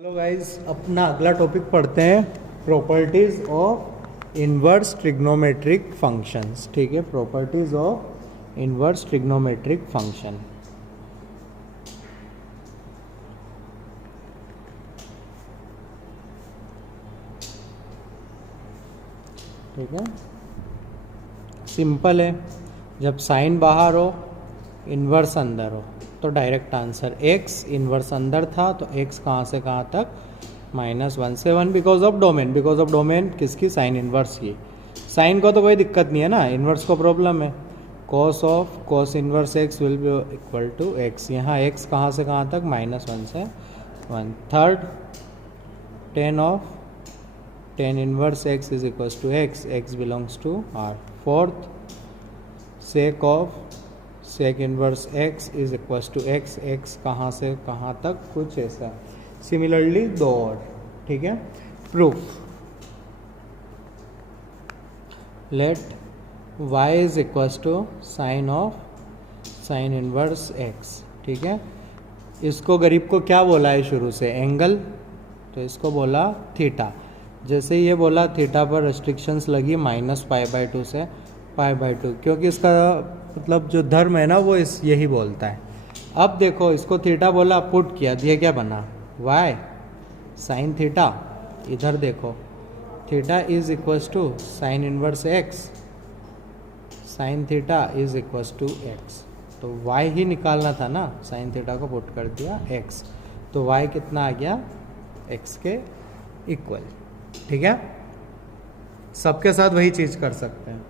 Hello guys, अपना अगला topic पढ़ते हैं properties of inverse trigonometric functions. ठीक है, properties of inverse trigonometric function. ठीक है, सिंपल है। जब साइन बाहर हो इन्वर्स अंदर हो तो डायरेक्ट आंसर x, इन्वर्स अंदर था तो x कहाँ से कहाँ तक, -1 से 1 because of domain. Because of domain किसकी, साइन इन्वर्स की। साइन को तो कोई दिक्कत नहीं है ना, इन्वर्स को प्रॉब्लम है। Cos of cos inverse x will be equal to x। यहाँ x कहाँ से कहाँ तक, -1 से 1। Third, tan of tan inverse x is equal to x, x belongs to R। Fourth, sec of sec inverse x is equal to x, x कहाँ से कहाँ तक, कुछ ऐसा। सिमिलरली दो और। ठीक है, proof, let y is equal to sine of sine inverse x। ठीक है, इसको गरीब को क्या बोला है शुरू से, एंगल, तो इसको बोला थीटा। जैसे ये बोला थीटा पर रेस्ट्रिक्शंस लगी -π/2 से π/2, क्योंकि इसका मतलब जो धर्म है ना वो यही बोलता है। अब देखो इसको थीटा बोला, पुट किया, दिया क्या बना, y साइन थीटा। इधर देखो theta is equal to sine inverse x, sine theta is equal to x। तो y ही निकालना था ना, साइन थीटा को पुट कर दिया x, तो y कितना आ गया, x के इक्वल। ठीक है, सबके साथ वही चीज कर सकते हैं।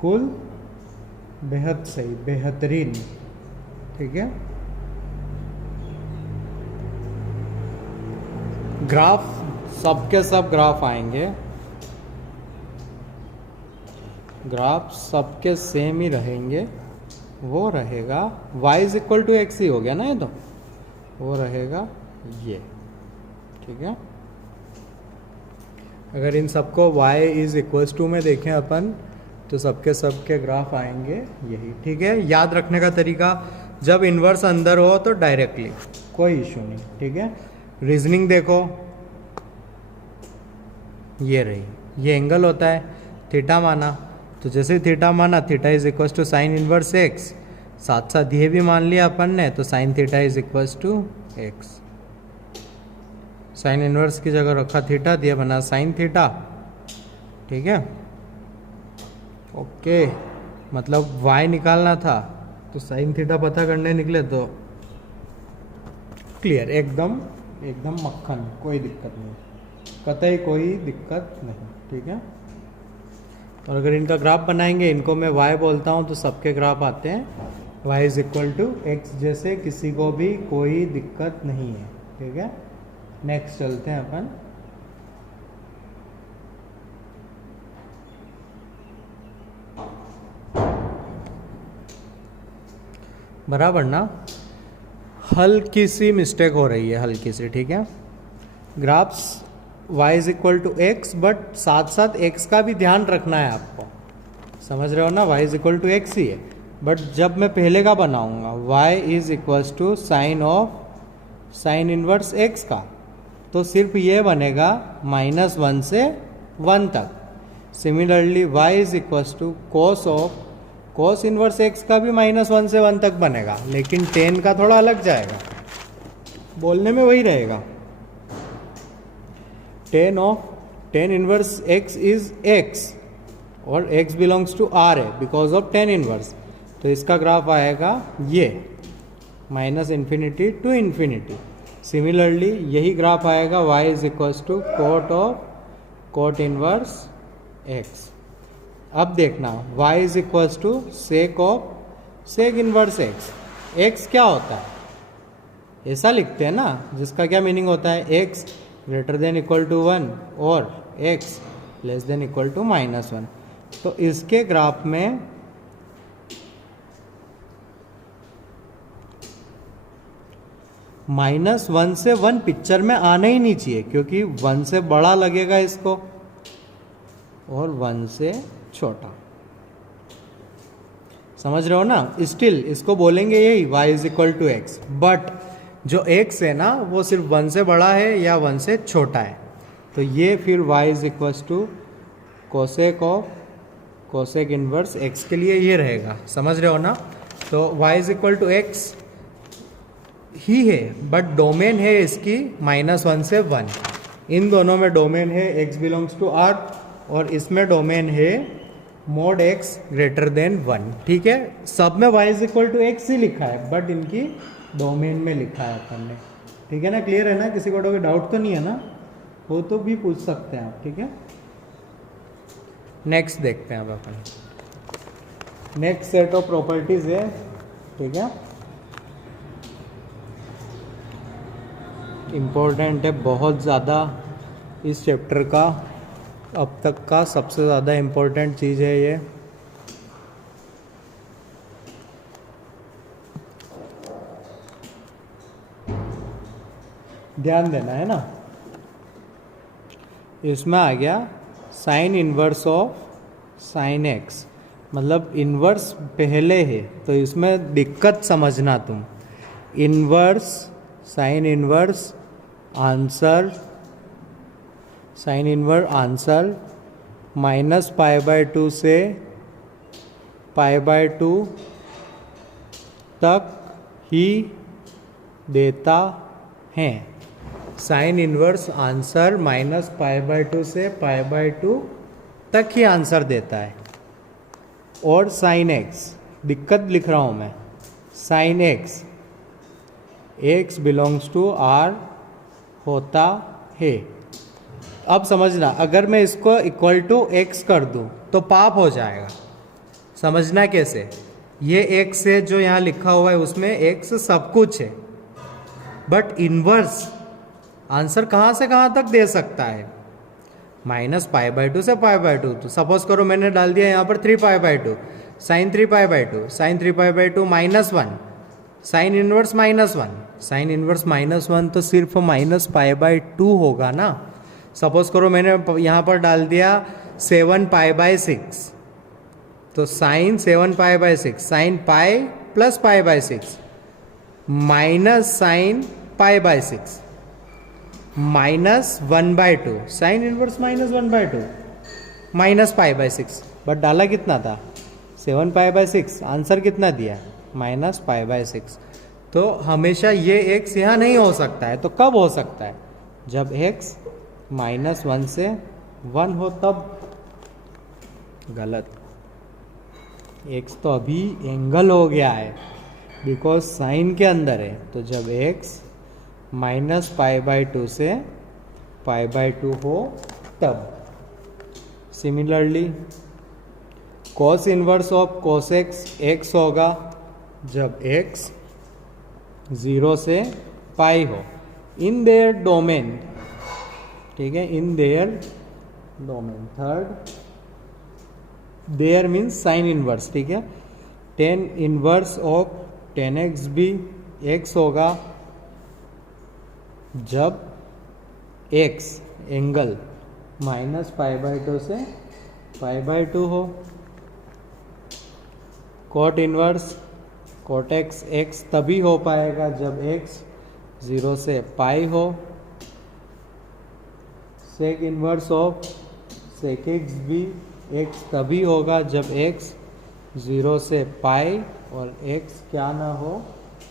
कुल बेहद सही, बेहतरीन। ठीक है, ग्राफ, सबके सब ग्राफ आएंगे, ग्राफ सबके सेम ही रहेंगे। वो रहेगा y is equal to x ही हो गया ना, ये तो वो रहेगा ये। ठीक है, अगर इन सबको y इज इक्वल टू में देखें अपन तो सबके सबके ग्राफ आएंगे यही। ठीक है, याद रखने का तरीका, जब इन्वर्स अंदर हो तो डायरेक्टली, कोई इशू नहीं। ठीक है, रीजनिंग देखो, ये रही, ये एंगल होता है, थीटा माना, तो जैसे थीटा माना theta is equal to sine inverse x, साथ साथ ये भी मान लिया अपन ने, तो sine theta is equal to x। Sine inverse की जगह रखा थीटा, दिया बना साइन थीटा। ठीक है, ओके, मतलब y निकालना था तो साइन थीटा पता करने निकले तो क्लियर, एकदम एकदम मक्खन, कोई दिक्कत नहीं, कतई कोई दिक्कत नहीं। ठीक है, और अगर इनका ग्राफ बनाएंगे, इनको मैं y बोलता हूँ तो सबके ग्राफ आते हैं y is equal to x जैसे, किसी को भी कोई दिक्कत नहीं है। ठीक है, नेक्स्ट चलते हैं अपन। बराबर ना, हल्की सी मिस्टेक हो रही है, हल्की सी। ठीक है, graphs y is equal to x, but साथ साथ x का भी ध्यान रखना है आपको, समझ रहे हो ना, y is equal to x ही है, बट जब मैं पहले का बनाऊंगा y is equal to sine of sine inverse x का, तो सिर्फ ये बनेगा -1 से 1 तक। Similarly y is equal to cos of cos inverse x का भी -1 से 1 तक बनेगा, लेकिन tan का थोड़ा अलग जाएगा, बोलने में वही रहेगा। tan inverse x is x, और x बिलोंग्स टू R है बिकॉज ऑफ tan इनवर्स, तो इसका ग्राफ आएगा ये -∞ टू इन्फिनिटी। सिमिलरली यही ग्राफ आएगा y is equal to cot of cot inverse x। अब देखना y is equal to sec of sec inverse x। x क्या होता है, ऐसा लिखते हैं ना, जिसका क्या मीनिंग होता है, x greater than equal to 1 और x less than equal to -1। तो इसके ग्राफ में -1 से 1 पिक्चर में आना ही नहीं चाहिए, क्योंकि 1 से बड़ा लगेगा इसको और 1 से छोटा, समझ रहे हो ना। स्टिल इसको बोलेंगे यही y is equal to x, but जो x है ना वो सिर्फ 1 से बड़ा है या 1 से छोटा है। तो ये फिर y is equals to cosec of cosec inverse x के लिए ये रहेगा, समझ रहे हो ना। तो y is equal to x ही है, बट डोमेन है इसकी -1 से 1। इन दोनों में डोमेन है x बिलोंग्स टू R और इसमें डोमेन है मोड x ग्रेटर देन 1। ठीक है, सब में y is equal to x ही लिखा है, बट इनकी डोमेन में लिखा है अपन ने। ठीक है ना, क्लियर है ना, किसी को कोई डाउट तो नहीं है ना, हो तो भी पूछ सकते हैं आप। ठीक है, नेक्स्ट देखते हैं अब अपन। नेक्स्ट सेट ऑफ प्रॉपर्टीज है। ठीक है, इम्पोर्टेंट है बहुत ज़्यादा, इस चैप्टर का अब तक का सबसे ज़्यादा इम्पोर्टेंट चीज़ है ये। ध्यान देना है ना। इसमें आ गया sine inverse of sine x, मतलब इनवर्स पहले है, तो इसमें दिक्कत समझना तुम। Inverse sine inverse answer, sine inverse answer -π/2 से π/2 तक ही देता है। साइन इनवर्स आंसर -π/2 से π/2 तक ही आंसर देता है। और साइन एक्स, दिक्कत लिख रहा हूँ मैं, sine x x belongs to R होता है। अब समझना, अगर मैं इसको इक्वल टू एक्स कर दूं तो पाप हो जाएगा। समझना कैसे, ये एक्स है जो यहाँ लिखा हुआ है उसमें एक्स सब कुछ है, बट इनवर्स आंसर कहाँ से कहाँ तक दे सकता है, -π/2 से π/2। तो सपोज करो मैंने डाल दिया यहाँ पर 3π/2, sine 3π/2, sine 3π/2 -1, sine inverse -1, sine inverse -1 तो सिर्फ -π/2 होगा ना। सपोज करो मैंने यहाँ पर डाल दिया 7π/6, तो sine 7π/6, sine pi plus π/6 minus sine π/6 -1/2, sine inverse -1/2 -π/6, but डाला कितना था 7π/6, आंसर कितना दिया -π/6। तो हमेशा ये x यहाँ नहीं हो सकता है। तो कब हो सकता है, जब x -1 से 1 हो तब। गलत, x तो अभी एंगल हो गया है बिकॉज साइन के अंदर है। तो जब x -π/2 से π/2 हो तब। Similarly cos inverse of cos x होगा जब x 0 से पाई हो इन देयर डोमेन। ठीक है, in their domain. Third, their means sine inverse. ठीक है, tan inverse of tan x भी x होगा जब x एंगल -π/2 से π/2 हो। cot इनवर्स cot x तभी हो पाएगा जब x 0 से पाई हो। sec inverse of sec x भी x तभी होगा जब x 0 से पाई और x क्या ना हो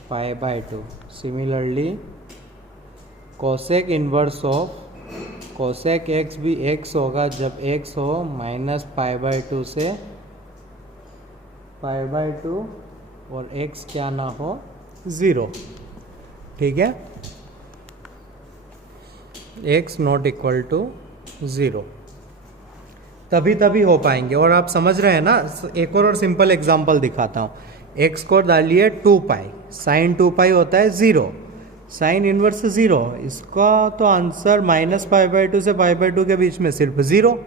π/2। Similarly cosec inverse of cosec x भी x होगा जब x हो -π/2 से π/2 और x क्या ना हो 0। ठीक है, x नॉट इक्वल टू 0 तभी हो पाएंगे। और आप समझ रहे हैं ना, एक और सिंपल एग्जांपल दिखाता हूँ। x को डालिए 2π, साइन 2π होता है 0, साइन इनवर्स 0, इसका तो आंसर -π/2 से π/2 के बीच में सिर्फ 0,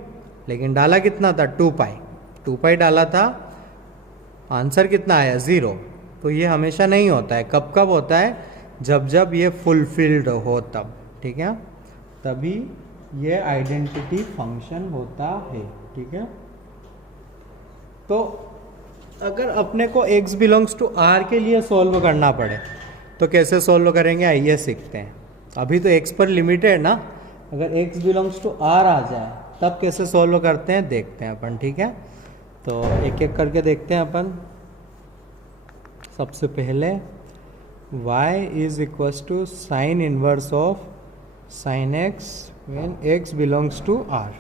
लेकिन डाला कितना था 2π डाला था, आंसर कितना आया 0। तो ये हमेशा नहीं होता है। कब कब होता है, जब ये फुलफिल्ड हो तब। ठीक है, तभी ये आइडेंटिटी फंक्शन होता है। ठीक है, तो अगर अपने को x बिलोंग्स टू r के लिए सॉल्व करना पड़े तो कैसे सोल्व करेंगे आइए सीखते हैं। अभी तो x पर लिमिटेड ना, अगर x बिलोंग्स टू r आ जाए तब कैसे सोल्व करते हैं देखते हैं अपन, ठीक है। तो एक एक करके देखते हैं अपन। सबसे पहले y is equals to sine inverse of sine x when x belongs to r।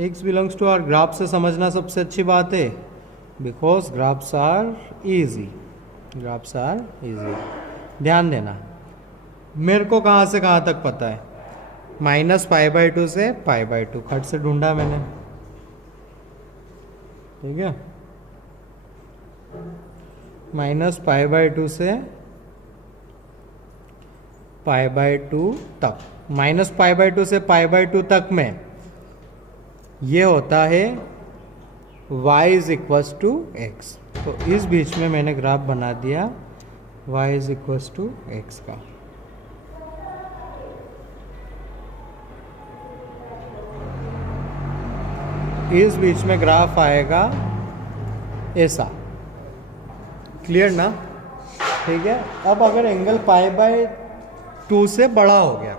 x belongs to r graph से समझना सबसे अच्छी बात है, because graphs are easy, graphs are easy. ध्यान देना, मेरे को कहाँ से कहाँ तक पता है, -π/2 से π/2 खट से ढूंढा मैंने, ठीक है। -π/2 से π/2 तक, -π/2 से π/2 तक में ये होता है y is equals to x। तो इस बीच में मैंने ग्राफ बना दिया y is equals to x का। इस बीच में ग्राफ आएगा ऐसा, क्लियर ना, ठीक है। अब अगर एंगल π/2 से बड़ा हो गया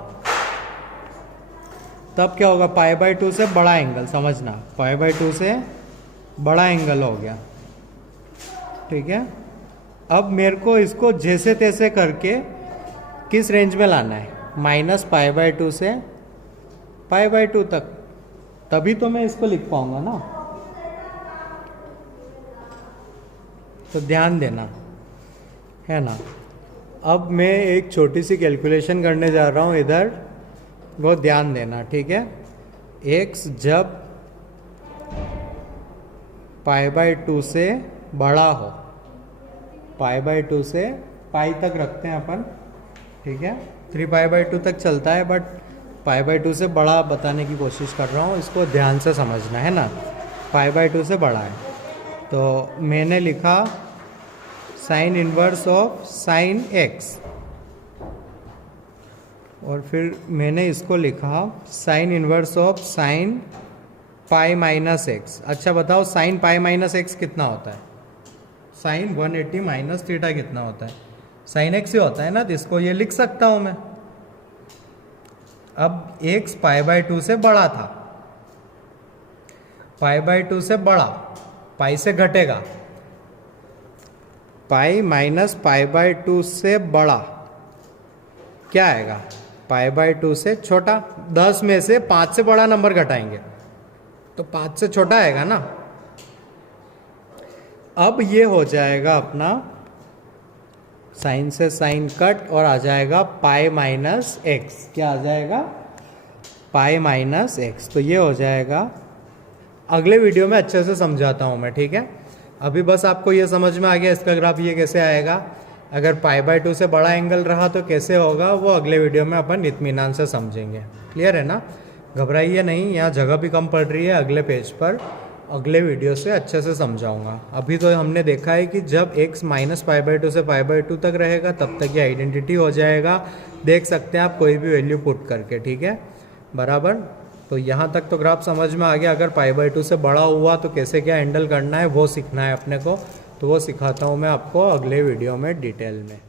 तब क्या होगा, π/2 से बड़ा एंगल, समझना π/2 से बड़ा एंगल हो गया, ठीक है। अब मेरे को इसको जैसे तैसे करके किस रेंज में लाना है, -π/2 से π/2 तक, तभी तो मैं इसको लिख पाऊंगा ना। तो ध्यान देना है ना। अब मैं एक छोटी सी कैलकुलेशन करने जा रहा हूँ इधर, वो ध्यान देना, ठीक है। x जब π/2 से बड़ा हो, π/2 से पाई तक रखते हैं अपन, ठीक है। 3π/2 तक चलता है, बट π/2 से बड़ा बताने की कोशिश कर रहा हूँ, इसको ध्यान से समझना है ना। π/2 से बड़ा है तो मैंने लिखा sign inverse of sine x, और फिर मैंने इसको लिखा sign inverse of sign π-x। अच्छा बताओ साइन π-x कितना होता है, साइन 180 माइनस थीटा कितना होता है, साइन x ही होता है ना, तो इसको ये लिख सकता हूं मैं। अब x π/2 से बड़ा था, π/2 से बड़ा, पाई से घटेगा, पाई माइनस π/2 से बड़ा क्या आएगा, π/2 से छोटा। 10 में से 5 से बड़ा नंबर घटाएंगे तो 5 से छोटा आएगा ना। अब ये हो जाएगा अपना साइन से साइन कट और आ जाएगा π-x, क्या आ जाएगा π-x। तो ये हो जाएगा, अगले वीडियो में अच्छे से समझाता हूँ मैं, ठीक है। अभी बस आपको ये समझ में आ गया इसका ग्राफ ये कैसे आएगा, अगर π/2 से बड़ा एंगल रहा तो कैसे होगा, वो अगले वीडियो में अपन इत्मीनान से समझेंगे। क्लियर है ना, घबराइए नहीं, यहाँ जगह भी कम पड़ रही है, अगले पेज पर अगले वीडियो से अच्छे से समझाऊंगा। अभी तो हमने देखा है कि जब x -π/2 से π/2 तक रहेगा तब तक ये आइडेंटिटी हो जाएगा, देख सकते हैं आप कोई भी वैल्यू पुट करके, ठीक है बराबर। तो यहाँ तक तो ग्राफ समझ में आ गया। अगर π/2 से बड़ा हुआ तो कैसे क्या हैंडल करना है वो सीखना है अपने को, तो वो सिखाता हूँ मैं आपको अगले वीडियो में डिटेल में।